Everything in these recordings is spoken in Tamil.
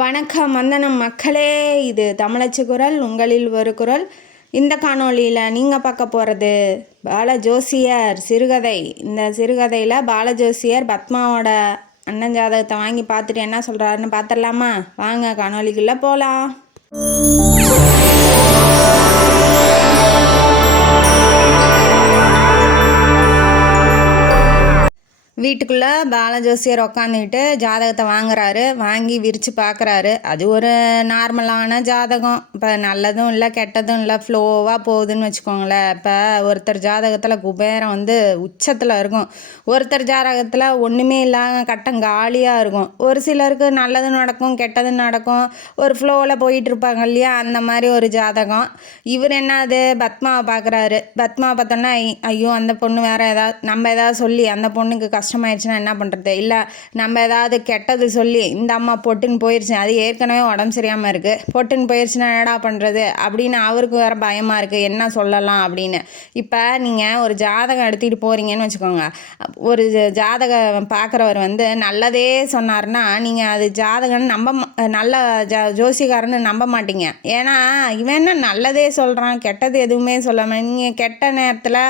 வணக்கம் வந்தனம் மக்களே, இது தமிழச்சி குரல், உங்களில் ஒரு குரல். இந்த காணொளியில் நீங்கள் பார்க்க போகிறது பாலஜோசியர் சிறுகதை. இந்த சிறுகதையில் பாலஜோசியர் பத்மாவோட அண்ணன் ஜாதகத்தை வாங்கி பார்த்துட்டு என்ன சொல்கிறாருன்னு பார்த்துடலாமா? வாங்க காணொளிக்குள்ளே போகலாம். வீட்டுக்குள்ளே பாலஜோசியர் உக்காந்துக்கிட்டு ஜாதகத்தை வாங்கி விரித்து பார்க்குறாரு. அது ஒரு நார்மலான ஜாதகம். இப்போ நல்லதும் இல்லை கெட்டதும் இல்லை, ஃப்ளோவாக போகுதுன்னு வச்சுக்கோங்களேன். இப்போ ஒருத்தர் ஜாதகத்தில் குபேரம் உச்சத்தில் இருக்கும், ஒருத்தர் ஜாதகத்தில் ஒன்றுமே இல்லாத கட்டம் காலியாக இருக்கும். ஒரு சிலருக்கு நல்லதும் நடக்கும் கெட்டதும் நடக்கும், ஒரு ஃப்ளோவில் போயிட்டு இருப்பாங்க இல்லையா, அந்த மாதிரி ஒரு ஜாதகம். இவர் என்னது பத்மாவை பார்க்குறாரு. பத்மாவை பார்த்தோன்னா ஐயோ அந்த பொண்ணு வேறு நம்ம ஏதாவது சொல்லி அந்த பொண்ணுக்கு கஷ்டமாயிடுச்சுன்னா என்ன பண்ணுறது, இல்லை நம்ம ஏதாவது கெட்டது சொல்லி இந்த அம்மா பொட்டுன்னு போயிடுச்சு, அது ஏற்கனவே உடம்பு சரியாமல் இருக்குது, பொட்டுன்னு போயிடுச்சுன்னா என்னடா பண்ணுறது அப்படின்னு அவருக்கு வேறு பயமாக இருக்குது, என்ன சொல்லலாம் அப்படின்னு. இப்போ நீங்கள் ஒரு ஜாதகம் எடுத்துகிட்டு போகிறீங்கன்னு வச்சுக்கோங்க. ஒரு ஜாதகம் பார்க்குறவர் நல்லதே சொன்னார்னா நீங்கள் அது ஜாதகம்னு நல்ல ஜோசிகாரன்னு நம்ப மாட்டீங்க. ஏன்னா இவன் என்ன நல்லதே சொல்கிறான், கெட்டது எதுவுமே சொல்லாமல் நீங்கள் கெட்ட நேரத்தில்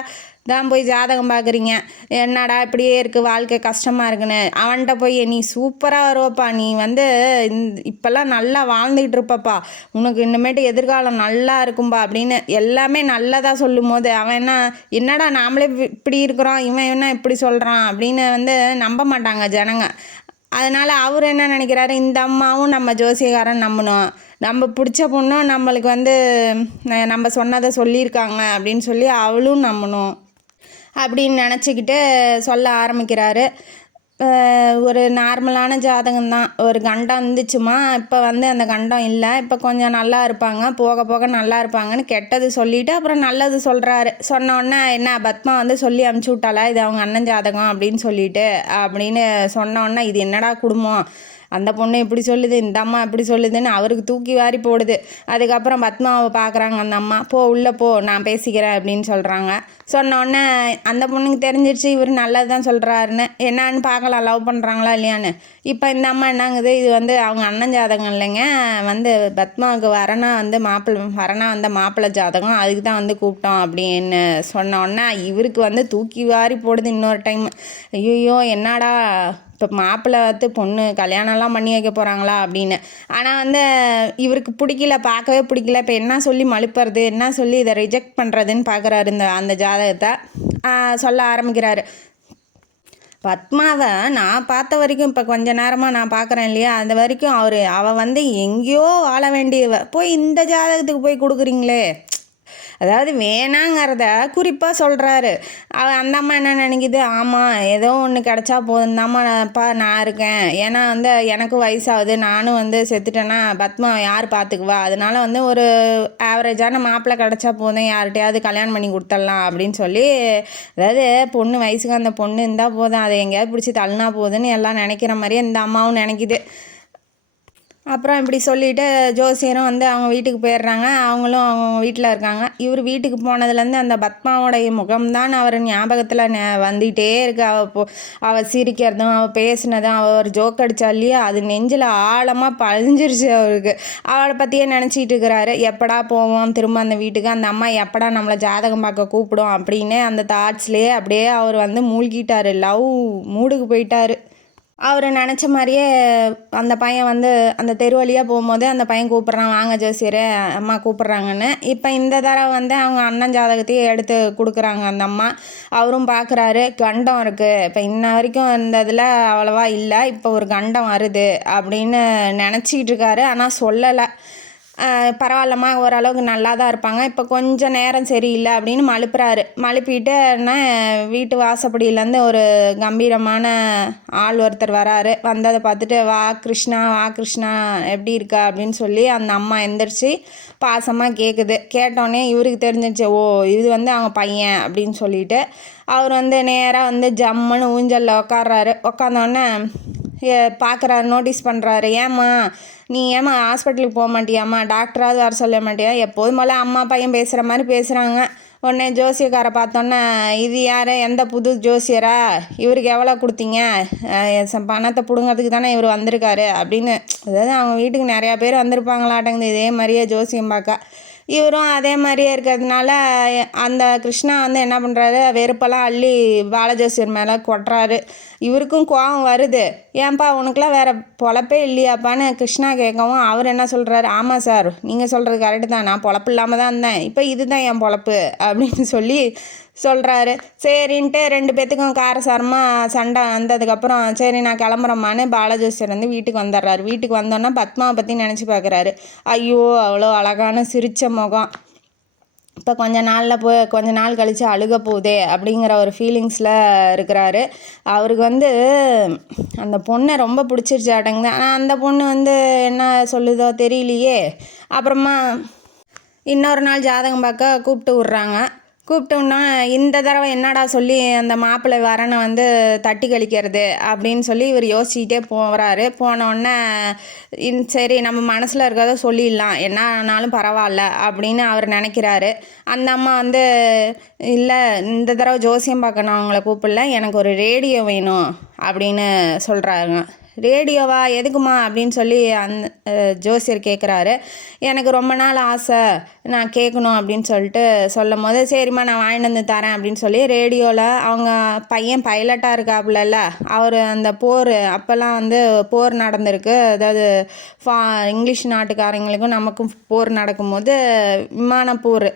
தான் போய் ஜாதகம் பார்க்குறீங்க. என்னடா இப்படியே இருக்குது வாழ்க்கை கஷ்டமாக இருக்குன்னு அவன்கிட்ட போய் நீ சூப்பராக வருவப்பா, நீ இப்போல்லாம் நல்லா வாழ்ந்துக்கிட்டு இருப்பப்பா, உனக்கு இன்னமேட்டு எதிர்காலம் நல்லா இருக்கும்பா அப்படின்னு எல்லாமே நல்லதாக சொல்லும் போது அவன் என்னடா நாமளே இப்படி இருக்கிறோம், இவன் என்ன இப்படி சொல்கிறான் அப்படின்னு நம்ப மாட்டாங்க ஜனங்க. அதனால் அவர் என்ன நினைக்கிறாரு, இந்த அம்மாவும் நம்ம ஜோசியக்காரன் நம்பணும், நம்ம பிடிச்ச பொண்ணும் நம்மளுக்கு நம்ம சொன்னதை சொல்லியிருக்காங்க அப்படின்னு சொல்லி அவளும் நம்பணும் அப்படின்னு நினச்சிக்கிட்டு சொல்ல ஆரம்பிக்கிறாரு. ஒரு நார்மலான ஜாதகம்தான். ஒரு கண்டம் இருந்துச்சுமா, இப்போ அந்த கண்டம் இல்லை, இப்போ கொஞ்சம் நல்லா இருப்பாங்க, போக போக நல்லா இருப்பாங்கன்னு கெட்டது சொல்லிவிட்டு அப்புறம் நல்லது சொல்கிறாரு. சொன்னோடனே என்ன பத்மா சொல்லி அமுச்சு விட்டாளா இது அவங்க அண்ணன் ஜாதகம் அப்படின்னு சொல்லிட்டு அப்படின்னு சொன்னோடனே இது என்னடா குடும்பம், அந்த பொண்ணு எப்படி சொல்லுது, இந்த அம்மா எப்படி சொல்லுதுன்னு அவருக்கு தூக்கி வாரி போடுது. அதுக்கப்புறம் பத்மாவை பார்க்குறாங்க அந்த அம்மா, உள்ளே போ நான் பேசிக்கிறேன் அப்படின்னு சொல்கிறாங்க. சொன்னோடனே அந்த பொண்ணுக்கு தெரிஞ்சிருச்சு இவர் நல்லது தான் சொல்கிறாருன்னு. என்னான்னு பார்க்கலாம் லவ் பண்ணுறாங்களா இல்லையான்னு. இப்போ இந்த அம்மா என்னங்குது, இது அவங்க அண்ணன் ஜாதகம் இல்லைங்க, பத்மாவுக்கு வரனா மாப்பிள்ளை ஜாதகம், அதுக்கு தான் கூப்பிட்டோம் அப்படின்னு சொன்னோடனே இவருக்கு தூக்கி வாரி போடுது இன்னொரு டைம். ஐயோ என்னடா இப்போ மாப்பிள்ளை பொண்ணு கல்யாணம்லாம் பண்ணி வைக்க போகிறாங்களா அப்படின்னு. ஆனால் இவருக்கு பிடிக்கல, பார்க்கவே பிடிக்கல. இப்போ என்ன சொல்லி மழுப்புறது, என்ன சொல்லி இதை ரிஜெக்ட் பண்ணுறதுன்னு பார்க்குறாரு. அந்த ஜாதகத்தை சொல்ல ஆரம்பிக்கிறாரு. பத்மாவை நான் பார்த்த வரைக்கும், இப்போ கொஞ்ச நேரமாக நான் பார்க்குறேன் இல்லையா, அந்த வரைக்கும் அவள் எங்கேயோ வாழ வேண்டியவ போய் இந்த ஜாதகத்துக்கு போய் கொடுக்குறீங்களே, அதாவது வேணாங்கிறத குறிப்பாக சொல்கிறாரு. அந்த அம்மா என்ன நினைக்கிது, ஆமாம் ஏதோ ஒன்று கிடச்சா போதும் தாம்மாப்பா நான் இருக்கேன், ஏன்னா எனக்கு வயசாகுது, நானும் செத்துட்டேன்னா பத்மா யார் பார்த்துக்குவா, அதனால் ஒரு ஆவரேஜான மாப்பிள்ளை கிடச்சா போதும், யார்கிட்டையாவது கல்யாணம் பண்ணி கொடுத்துடலாம் அப்படின்னு சொல்லி, அதாவது பொண்ணு வயசுக்கு அந்த பொண்ணு இருந்தால் போதும், அதை எங்கேயாவது பிடிச்சி தள்ளினா போதுன்னு எல்லாம் நினைக்கிற மாதிரியே இந்த அம்மாவும் நினைக்கிது. அப்புறம் இப்படி சொல்லிவிட்டு ஜோசியரும் அவங்க வீட்டுக்கு போயிடுறாங்க. அவங்களும் அவங்க வீட்டில் இருக்காங்க. இவர் வீட்டுக்கு போனதுலேருந்து அந்த பத்மாவோடைய முகம்தான் அவர் ஞாபகத்தில் வந்துகிட்டே இருக்கு. அவள் சிரிக்கிறதும் அவள் பேசினதும் அவள் ஒரு ஜோக் அடித்தா இல்லையா, அது நெஞ்சில் ஆழமாக பதிஞ்சிருச்சு அவருக்கு. அவளை பற்றியே நினச்சிட்டு இருக்கிறாரு. எப்படா போவோம் திரும்ப அந்த வீட்டுக்கு, அந்த அம்மா எப்படா நம்மளை ஜாதகம் பார்க்க கூப்பிடும் அப்படின்னு அந்த தாட்ஸ்லேயே அப்படியே அவர் மூழ்கிட்டார், லவ் மூடுக்கு போயிட்டார். அவர் நினச்ச மாதிரியே அந்த பையன் அந்த தெரு வழியாக போகும்போது அந்த பையன் கூப்பிட்றான், வாங்க ஜோசியரே அம்மா கூப்பிட்றாங்கன்னு. இப்போ இந்த தடவை அவங்க அண்ணன் ஜாதகத்தையே எடுத்து கொடுக்குறாங்க அந்த அம்மா. அவரும் பார்க்குறாரு, கண்டம் இருக்குது, இப்போ இன்ன வரைக்கும் இந்த இதில் அவ்வளவா இல்லை, இப்போ ஒரு கண்டம் வருது அப்படின்னு நினச்சிக்கிட்டு இருக்காரு. ஆனால் சொல்லலை. பரவாயில்லம்மா ஓரளவுக்கு நல்லா தான் இருப்பாங்க, இப்போ கொஞ்சம் நேரம் சரியில்லை அப்படின்னு மழுப்பிட்டு வீட்டு வாசப்படியிலேருந்து ஒரு கம்பீரமான ஆள் ஒருத்தர் வராரு. வந்ததை பார்த்துட்டு வா கிருஷ்ணா எப்படி இருக்கா அப்படின்னு சொல்லி அந்த அம்மா எந்திரிச்சு பாசமாக கேட்குது. கேட்டோடனே இவருக்கு தெரிஞ்சிச்சு, ஓ இது அவங்க பையன் அப்படின்னு சொல்லிட்டு அவர் நேராக ஜம்முன்னு ஊஞ்சலில் உட்கார்றாரு. உட்காந்தோடனே பார்க்குறாரு, நோட்டீஸ் பண்ணுறாரு, ஏம்மா ஹாஸ்பிட்டலுக்கு போக மாட்டியாம்மா, டாக்டராவது வர சொல்ல மாட்டியா, எப்போதும் போல் அம்மா பையன் பேசுகிற மாதிரி பேசுகிறாங்க, உடனே ஜோசியக்காரை பார்த்தோன்னே, இது யார், எந்த புது ஜோசியரா, இவருக்கு எவ்வளோ கொடுத்தீங்க, பணத்தை பிடுங்கிறதுக்கு தானே இவர் வந்திருக்காரு அப்படின்னு. அதாவது அவங்க வீட்டுக்கு நிறையா பேர் வந்திருப்பாங்களாட்டங்குது இதே மாதிரியே ஜோசியம் பார்க்க. இவரும் அதே மாதிரியே இருக்கிறதுனால அந்த கிருஷ்ணா வந்து என்ன பண்ணுறாரு, வெறுப்பெல்லாம் அள்ளி பாலஜோசியர் மேலே கொட்டுறாரு. இவருக்கும் கோபம் வருது. ஏன்பா உனக்குலாம் வேறு பொழப்பே இல்லையாப்பான்னு கிருஷ்ணா கேட்கவும் அவர் என்ன சொல்கிறாரு, ஆமாம் சார் நீங்கள் சொல்கிறது கரெக்டு தான், நான் பொழப்பு இல்லாமல் தான் இருந்தேன், இப்போ இதுதான் என் பொழப்பு அப்படின்னு சொல்லி சொல்கிறாரு. சரின்ட்டு 2 பேத்துக்கும் காரசாரமாக சண்டை வந்ததுக்கப்புறம் சரி நான் கிளம்புறம்மான்னு பாலஜோசியர் வந்து வீட்டுக்கு வந்துடுறாரு. வீட்டுக்கு வந்தோன்னா பத்மாவை பற்றி நினச்சி பார்க்குறாரு. ஐயோ அவ்வளோ அழகான சிரித்த முகம், இப்போ கொஞ்ச நாள் கழித்து அழுக போகுதே அப்படிங்கிற ஒரு ஃபீலிங்ஸில் இருக்கிறாரு. அவருக்கு வந்து அந்த பொண்ணை ரொம்ப பிடிச்சிருச்சாட்டங்குது. ஆனால் அந்த பொண்ணு வந்து என்ன சொல்லுதோ தெரியலையே. அப்புறமா இன்னொரு நாள் ஜாதகம் பார்க்க கூப்பிட்டு விட்றாங்க. கூப்பிட்டோன்னா இந்த தடவை என்னடா சொல்லி அந்த மாப்பிள்ளை வரனை வந்து தட்டி கழிக்கிறது அப்படின்னு சொல்லி இவர் யோசிச்சுட்டே போகிறாரு. போனோடனே சரி நம்ம மனசில் இருக்கிறத சொல்லிடலாம், என்ன ஆனாலும் பரவாயில்ல அப்படின்னு அவர் நினைக்கிறாரு. அந்த அம்மா வந்து இல்லை இந்த தடவை ஜோசியம் பார்க்கணும் அவங்கள கூப்பிடல, எனக்கு ஒரு ரேடியோ வேணும் அப்படின்னு சொல்கிறாங்க. ரேடியோவா, எதுக்குமா அப்படின்னு சொல்லி அந்த ஜோசியர் கேட்குறாரு. எனக்கு ரொம்ப நாள் ஆசை, நான் கேட்கணும் அப்படின்னு சொல்லிட்டு சொல்லும் போது சரிம்மா நான் வாங்கிட்டு வந்து தரேன் அப்படின்னு சொல்லி ரேடியோவில் அவங்க பையன் பைலட்டாக இருக்காப்புலல்ல, அவர் அந்த போர் அப்போல்லாம் வந்து போர் நடந்திருக்கு. அதாவது இங்கிலீஷ் நாட்டுக்காரங்களுக்கும் நமக்கும் போர் நடக்கும்போது விமான போர்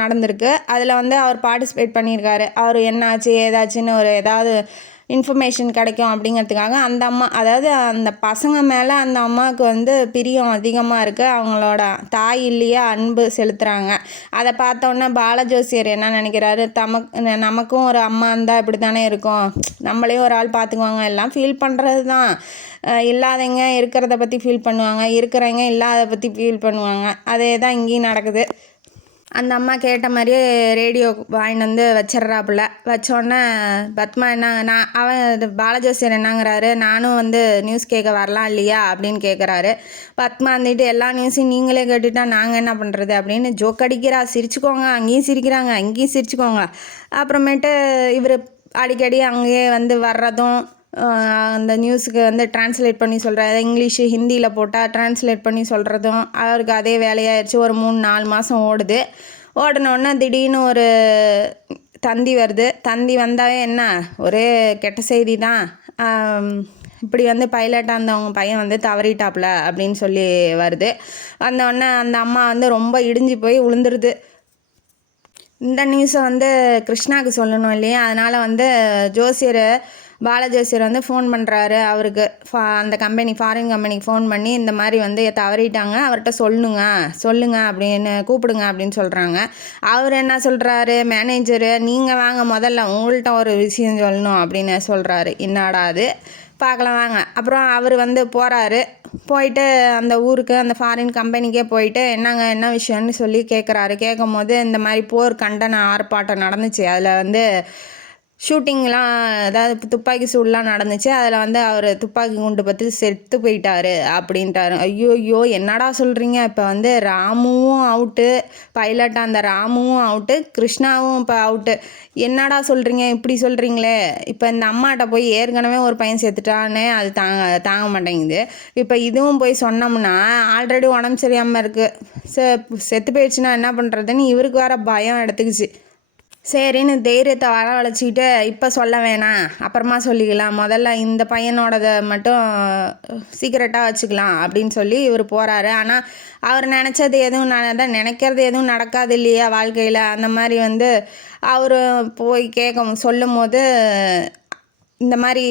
நடந்திருக்கு. அதில் வந்து அவர் பார்ட்டிசிபேட் பண்ணியிருக்காரு. அவர் என்னாச்சு ஏதாச்சுன்னு ஒரு ஏதாவது இன்ஃபர்மேஷன் கிடைக்கும் அப்படிங்கிறதுக்காக அந்த அம்மா, அதாவது அந்த பசங்க மேலே அந்த அம்மாவுக்கு வந்து பிரியம் அதிகமாக இருக்குது. அவங்களோட தாய் இல்லையா அன்பு செலுத்துகிறாங்க. அதை பார்த்தோன்னே பாலஜோசியர் என்ன நினைக்கிறாரு, நமக்கும் ஒரு அம்மா இருந்தால் இப்படி தானே இருக்கும், நம்மளையும் ஒரு ஆள் பார்த்துக்குவாங்க, எல்லாம் ஃபீல் பண்ணுறது தான். இல்லாதவங்க இருக்கிறத பற்றி ஃபீல் பண்ணுவாங்க, இருக்கிறவங்க இல்லாத பற்றி ஃபீல் பண்ணுவாங்க. அதே தான் இங்கேயும் நடக்குது. அந்த அம்மா கேட்ட மாதிரியே ரேடியோ வாங்கிட்டு வந்து வச்சிட்றாப்புல. வச்சோடனே பத்மா அவன் பாலஜோசியர் என்னங்கிறாரு, நானும் வந்து நியூஸ் கேட்க வரலாம் இல்லையா அப்படின்னு கேட்குறாரு. பத்மா வந்துட்டு எல்லா நியூஸையும் நீங்களே கேட்டுட்டா நாங்கள் என்ன பண்ணுறது அப்படின்னு ஜோக் அடிக்கிறா. சிரிச்சுக்கோங்க, அங்கேயும் சிரிக்கிறாங்க, அங்கேயும் சிரிச்சுக்கோங்க. அப்புறமேட்டு இவர் அடிக்கடி அங்கேயே வந்து வர்றதும் அந்த நியூஸுக்கு வந்து ட்ரான்ஸ்லேட் பண்ணி சொல்கிறாரு. இங்கிலீஷு ஹிந்தியில் போட்டால் ட்ரான்ஸ்லேட் பண்ணி சொல்கிறதும் அவருக்கு அதே வேலையாகிடுச்சு. ஒரு 3-4 மாதம் ஓடுது. ஓடினோடனே திடீர்னு ஒரு தந்தி வருது. தந்தி வந்தாவே என்ன ஒரே கெட்ட செய்தி தான், இப்படி வந்து பைலட்டாக இருந்தவங்க பையன் வந்து தவறிட்டாப்புல அப்படின்னு சொல்லி வருது. வந்தோடனே அந்த அம்மா வந்து ரொம்ப இடிஞ்சு போய் விழுந்துருது. இந்த நியூஸை வந்து கிருஷ்ணாவுக்கு சொல்லணும் இல்லையா, அதனால் வந்து பாலஜோசியர் வந்து ஃபோன் பண்ணுறாரு அவருக்கு. அந்த ஃபாரின் கம்பெனிக்கு ஃபோன் பண்ணி இந்த மாதிரி வந்து தவறிட்டாங்க, அவர்கிட்ட சொல்லுங்க அப்படின்னு கூப்பிடுங்க அப்படின்னு சொல்கிறாங்க. அவர் என்ன சொல்கிறாரு, மேனேஜரு நீங்கள் வாங்க முதல்ல உங்கள்கிட்ட ஒரு விஷயம் சொல்லணும் அப்படின்னு சொல்கிறாரு. என்னடா அது பார்க்கலாம் வாங்க. அப்புறம் அவர் வந்து போயிட்டு அந்த ஊருக்கு அந்த ஃபாரின் கம்பெனிக்கே போயிட்டு என்ன விஷயம்னு சொல்லி கேட்குறாரு. கேட்கும் போது இந்த மாதிரி போர் கண்டன ஆர்ப்பாட்டம் நடந்துச்சு, அதில் வந்து ஷூட்டிங்லாம் அதாவது துப்பாக்கி சூடெலாம் நடந்துச்சு, அதில் வந்து அவர் துப்பாக்கி குண்டு பற்றி செத்து போயிட்டாரு அப்படின்ட்டாரு. ஐயோ என்னடா சொல்கிறீங்க, இப்போ வந்து ராமுவும் அவுட்டு, பைலட்டாக அந்த ராமுவும் அவுட்டு, கிருஷ்ணாவும் இப்போ அவுட்டு, என்னடா சொல்கிறீங்க இப்படி சொல்கிறீங்களே. இப்போ இந்த அம்மாட்ட போய் ஏற்கனவே ஒரு பையன் செத்துட்டானே, அது தாங்க மாட்டேங்குது. இப்போ இதுவும் போய் சொன்னோம்னா ஆல்ரெடி உடம்பு சரியாமல் இருக்குது, செத்து போயிடுச்சுன்னா என்ன பண்ணுறதுன்னு இவருக்கு வேறு பயம் எடுத்துக்கிச்சு. சரின்னு தைரியத்தை வரவழைச்சிக்கிட்டு இப்போ சொல்ல வேணாம், அப்புறமா சொல்லிக்கலாம், முதல்ல இந்த பையனோடதை மட்டும் சீக்கிரட்டாக வச்சுக்கலாம் அப்படின்னு சொல்லி இவர் போகிறாரு. ஆனால் அவர் நினச்சது எதுவும் நினைக்கிறது எதுவும் நடக்காது இல்லையா வாழ்க்கையில். அந்த மாதிரி வந்து அவர் போய் சொல்லும் போது இந்த மாதிரி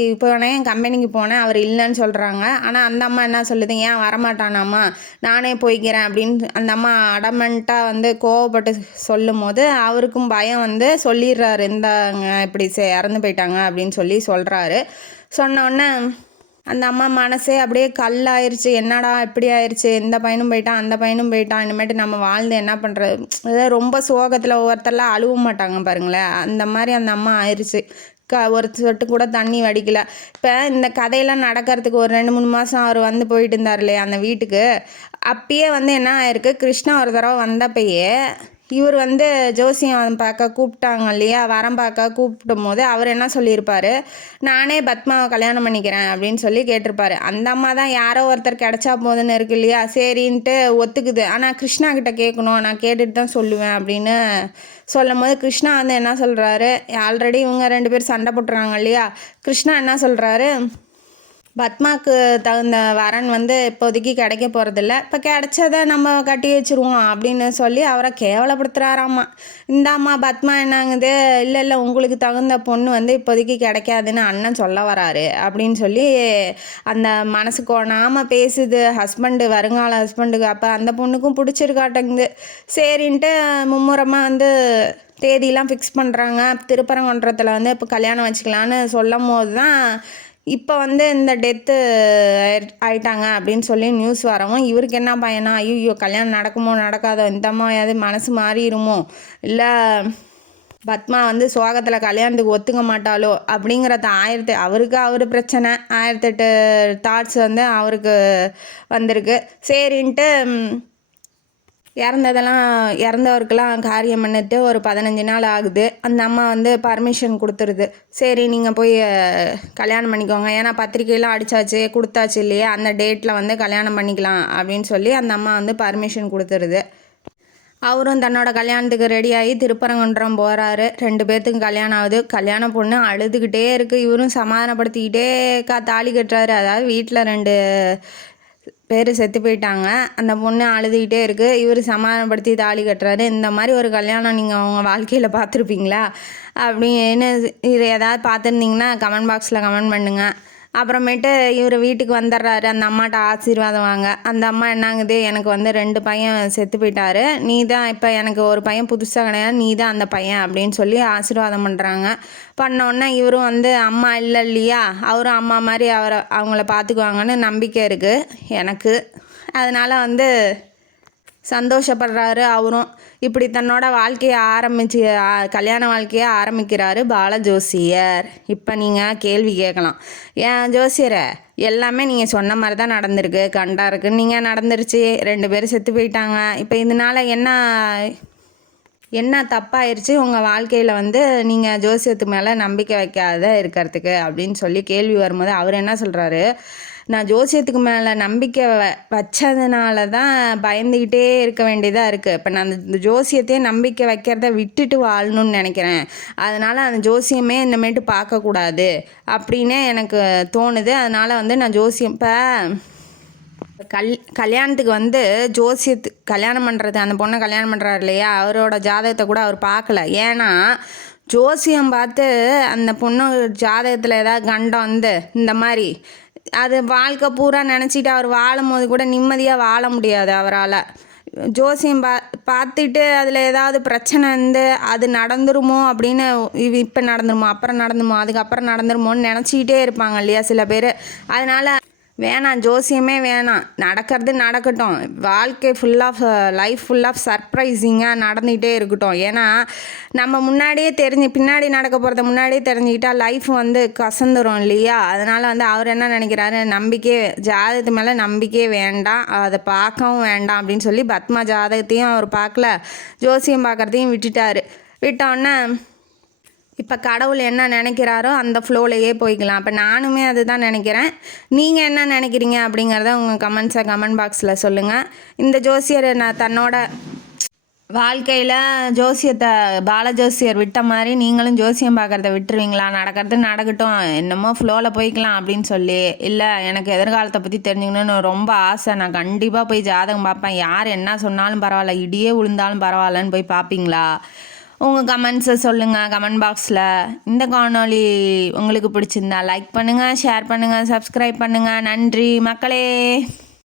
கம்பெனிக்கு போனேன், அவர் இல்லைன்னு சொல்கிறாங்க. ஆனால் அந்த அம்மா என்ன சொல்லுது, ஏன் வரமாட்டானாம்மா, நானே போய்க்கிறேன் அப்படின்னு அந்த அம்மா அடமெண்ட்டாக வந்து கோவப்பட்டு சொல்லும் போது அவருக்கும் பயம் வந்து சொல்லிடுறாரு, இந்தாங்க இப்படி இறந்து போயிட்டாங்க அப்படின்னு சொல்கிறாரு. சொன்னோடனே அந்த அம்மா மனசே அப்படியே கல்லாயிருச்சு. என்னடா இப்படி ஆயிடுச்சு, இந்த பையனும் போயிட்டான் அந்த பையனும் போயிட்டான், இனிமேட்டு நம்ம வாழ்ந்து என்ன பண்ணுறது. அதாவது ரொம்ப சோகத்தில் ஒவ்வொருத்தரெலாம் அழுவ மாட்டாங்க பாருங்களேன், அந்த மாதிரி அந்த அம்மா ஆயிடுச்சு. ஒரு சொட்டு கூட தண்ணி வடிக்கல. இப்போ இந்த கதையெல்லாம் நடக்கிறதுக்கு ஒரு 2-3 மாதம் அவர் வந்து போயிட்டு இருந்தார் இல்லையா அந்த வீட்டுக்கு, அப்பயே வந்து என்ன ஆயிருக்கு, கிருஷ்ணா ஒரு தடவை வந்தப்பயே இவர் வந்து ஜோசியம் பார்க்க கூப்பிட்டாங்க இல்லையா, வரம் பார்க்க கூப்பிடும் போது அவர் என்ன சொல்லியிருப்பார், நானே பத்மாவை கல்யாணம் பண்ணிக்கிறேன் அப்படின்னு சொல்லி கேட்டிருப்பாரு. அந்த அம்மா தான் யாரோ ஒருத்தர் கிடச்சா போதுன்னு இருக்கு இல்லையா, சரின்ட்டு ஒத்துக்குது. ஆனால் கிருஷ்ணா கிட்ட கேட்கணும், நான் கேட்டுட்டு தான் சொல்லுவேன் அப்படின்னு சொல்லும் போது கிருஷ்ணா வந்து என்ன சொல்கிறாரு, ஆல்ரெடி இவங்க 2 பேர் சண்டை போட்டுறாங்க இல்லையா, கிருஷ்ணா என்ன சொல்கிறாரு, பத்மாவுக்கு தகுந்த வரன் வந்து இப்போதைக்கு கிடைக்க போகிறதில்ல, இப்போ கிடைச்சதை நம்ம கட்டி வச்சுருவோம் அப்படின்னு சொல்லி அவரை கேவலப்படுத்துகிறாராம்மா. இந்த அம்மா பத்மா என்னங்குது, இல்லை இல்லை உங்களுக்கு தகுந்த பொண்ணு வந்து இப்போதைக்கு கிடைக்காதுன்னு அண்ணன் சொல்ல வராரு அப்படின்னு சொல்லி அந்த மனசு கோணாமல் பேசுது வருங்கால ஹஸ்பண்டுக்கு. அப்போ அந்த பொண்ணுக்கும் பிடிச்சிருக்காட்டங்குது. சரின்ட்டு மும்முரமாக வந்து தேதியெலாம் ஃபிக்ஸ் பண்ணுறாங்க. திருப்பரங்குன்றத்தில் வந்து இப்போ கல்யாணம் வச்சுக்கலான்னு சொல்லும் போது தான் இப்போ வந்து இந்த டெத்து ஆயிட்டாங்க அப்படின்னு சொல்லி நியூஸ் வரவும் இவருக்கு என்ன பையனா, ஐயோ கல்யாணம் நடக்குமோ நடக்காதோ, இந்த அம்மாயாவது மனசு மாறிடுமோ, இல்லை பத்மா வந்து சோகத்தில் கல்யாணத்துக்கு ஒத்துக்க மாட்டாளோ அப்படிங்கிறத அவருக்கு அவர் பிரச்சனை 1008 தாட்ஸ் வந்து அவருக்கு வந்திருக்கு. சரின்ட்டு இறந்தவருக்கெல்லாம் காரியம் பண்ணிட்டு ஒரு 15 நாள் ஆகுது. அந்த அம்மா வந்து பர்மிஷன் கொடுத்துருது. சரி நீங்கள் போய் கல்யாணம் பண்ணிக்கோங்க, ஏன்னா பத்திரிக்கையெல்லாம் அடித்தாச்சு கொடுத்தாச்சு இல்லையா, அந்த டேட்டில் வந்து கல்யாணம் பண்ணிக்கலாம் அப்படின்னு சொல்லி அந்த அம்மா வந்து பர்மிஷன் கொடுத்துருது. அவரும் தன்னோட கல்யாணத்துக்கு ரெடியாகி திருப்பரங்குன்றம் போகிறாரு. 2 பேர்த்துக்கும் கல்யாணம் ஆகுது. கல்யாண பொண்ணு அழுதுகிட்டே இருக்குது. இவரும் சமாதானப்படுத்திக்கிட்டே தாலி கட்டுறாரு. அதாவது வீட்டில் 2 பேர் செத்து போயிட்டாங்க. அந்த பொண்ணு அழுதுகிட்டே இருக்குது. இவர் சமாதானப்படுத்தி தாலி கட்டுறாரு. இந்த மாதிரி ஒரு கல்யாணம் நீங்கள் அவங்க வாழ்க்கையில் பார்த்துருப்பீங்களா அப்படின்னு இது ஏதாவது பார்த்துருந்தீங்கன்னா கமெண்ட் பாக்ஸில் கமெண்ட் பண்ணுங்கள். அப்புறமேட்டு இவர் வீட்டுக்கு வந்துடுறாரு. அந்த அம்மாட்ட ஆசீர்வாதம் வாங்க. அந்த அம்மா என்னங்குது, எனக்கு வந்து 2 பையன் செத்து போயிட்டாரு, நீ தான் இப்போ எனக்கு ஒரு பையன் புதுசாக கிடையாது, நீ தான் அந்த பையன் அப்படின்னு சொல்லி ஆசீர்வாதம் பண்ணுறாங்க. பண்ணோன்னே இவரும் வந்து அம்மா இல்லை இல்லையா, அவரும் அம்மா மாதிரி அவங்கள பார்த்துக்குவாங்கன்னு நம்பிக்கை இருக்குது எனக்கு. அதனால் வந்து சந்தோஷப்படுறாரு அவரும். இப்படி தன்னோட வாழ்க்கையை கல்யாண வாழ்க்கையை ஆரம்பிக்கிறாரு பாலஜோசியர். இப்போ நீங்கள் கேள்வி கேட்கலாம், ஏன் ஜோசியரை எல்லாமே நீங்கள் சொன்ன மாதிரி தான் நடந்திருக்கு, கண்டா இருக்குன்னு நீங்கள் நடந்துருச்சு, 2 பேர் செத்து போயிட்டாங்க, இப்போ இதனால் என்ன தப்பாயிருச்சு உங்கள் வாழ்க்கையில் வந்து நீங்கள் ஜோசியத்து மேலே நம்பிக்கை வைக்காத இருக்கிறதுக்கு அப்படின்னு சொல்லி கேள்வி வரும்போது அவர் என்ன சொல்கிறாரு, நான் ஜோசியத்துக்கு மேலே நம்பிக்கை வச்சதுனால தான் பயந்துக்கிட்டே இருக்க வேண்டியதாக இருக்குது. இப்போ நான் அந்த ஜோசியத்தையே நம்பிக்கை வைக்கிறத விட்டுட்டு வாழணும்னு நினைக்கிறேன். அதனால் அந்த ஜோசியமே இந்தமாரிட்டு பார்க்கக்கூடாது அப்படின்னே எனக்கு தோணுது. அதனால் வந்து நான் ஜோசியம் இப்போ கல்யாணத்துக்கு வந்து கல்யாணம் பண்ணுறது, அந்த பொண்ணை கல்யாணம் பண்ணுறாரு இல்லையா, அவரோட ஜாதகத்தை கூட அவர் பார்க்கல. ஏன்னா ஜோசியம் பார்த்து அந்த பொண்ணு ஜாதகத்தில் ஏதாவது கண்டம் வந்து இந்த மாதிரி அது வாழ்க்கை பூரா நினச்சிட்டு அவர் வாழும் போது கூட நிம்மதியாக வாழ முடியாது அவரால். ஜோசியம் பார்த்துட்டு அதில் ஏதாவது பிரச்சனை வந்து அது நடந்துருமோ அப்படின்னு, இப்போ நடந்துருமோ அப்புறம் நடந்துருமோ அதுக்கப்புறம் நடந்துருமோன்னு நினச்சிக்கிட்டே இருப்பாங்க இல்லையா சில பேர். அதனால் வேணாம், ஜோசியமே வேணாம், நடக்கிறது நடக்கட்டும், வாழ்க்கை லைஃப் ஃபுல் ஆஃப் சர்ப்ரைசிங்காக நடந்துகிட்டே இருக்கட்டும். ஏன்னா நம்ம முன்னாடியே பின்னாடி நடக்க போகிறத முன்னாடியே தெரிஞ்சுக்கிட்டால் லைஃப் வந்து கசந்துரும் இல்லையா. அதனால் வந்து அவர் என்ன நினைக்கிறாரு, ஜாதகத்து மேலே நம்பிக்கையே வேண்டாம், அதை பார்க்கவும் வேண்டாம் அப்படின்னு சொல்லி பத்மா ஜாதகத்தையும் அவர் பார்க்கல, ஜோசியம் பார்க்குறதையும் விட்டோன்னே இப்போ கடவுள் என்ன நினைக்கிறாரோ அந்த ஃப்ளோலையே போய்க்கலாம். இப்போ நானுமே அதுதான் நினைக்கிறேன். நீங்கள் என்ன நினைக்கிறீங்க அப்படிங்கிறத உங்கள் கமெண்ட் பாக்ஸில் சொல்லுங்கள். இந்த ஜோசியர் தன்னோட வாழ்க்கையில் பாலஜோசியர் விட்ட மாதிரி நீங்களும் ஜோசியம் பார்க்குறத விட்டுருவீங்களா, நடக்கிறது நடக்கட்டும், என்னமோ ஃப்ளோவில் போய்க்கலாம் அப்படின்னு சொல்லி, இல்லை எனக்கு எதிர்காலத்தை பற்றி தெரிஞ்சுக்கணுன்னு ரொம்ப ஆசை, நான் கண்டிப்பாக போய் ஜாதகம் பார்ப்பேன், யார் என்ன சொன்னாலும் பரவாயில்ல, இடியே விழுந்தாலும் பரவாயில்லன்னு போய் பார்ப்பீங்களா? உங்கள் கமெண்ட்ஸை சொல்லுங்கள் கமெண்ட் பாக்ஸில். இந்த காணொளி உங்களுக்கு பிடிச்சிருந்தா லைக் பண்ணுங்கள், ஷேர் பண்ணுங்கள், சப்ஸ்கிரைப் பண்ணுங்கள். நன்றி மக்களே.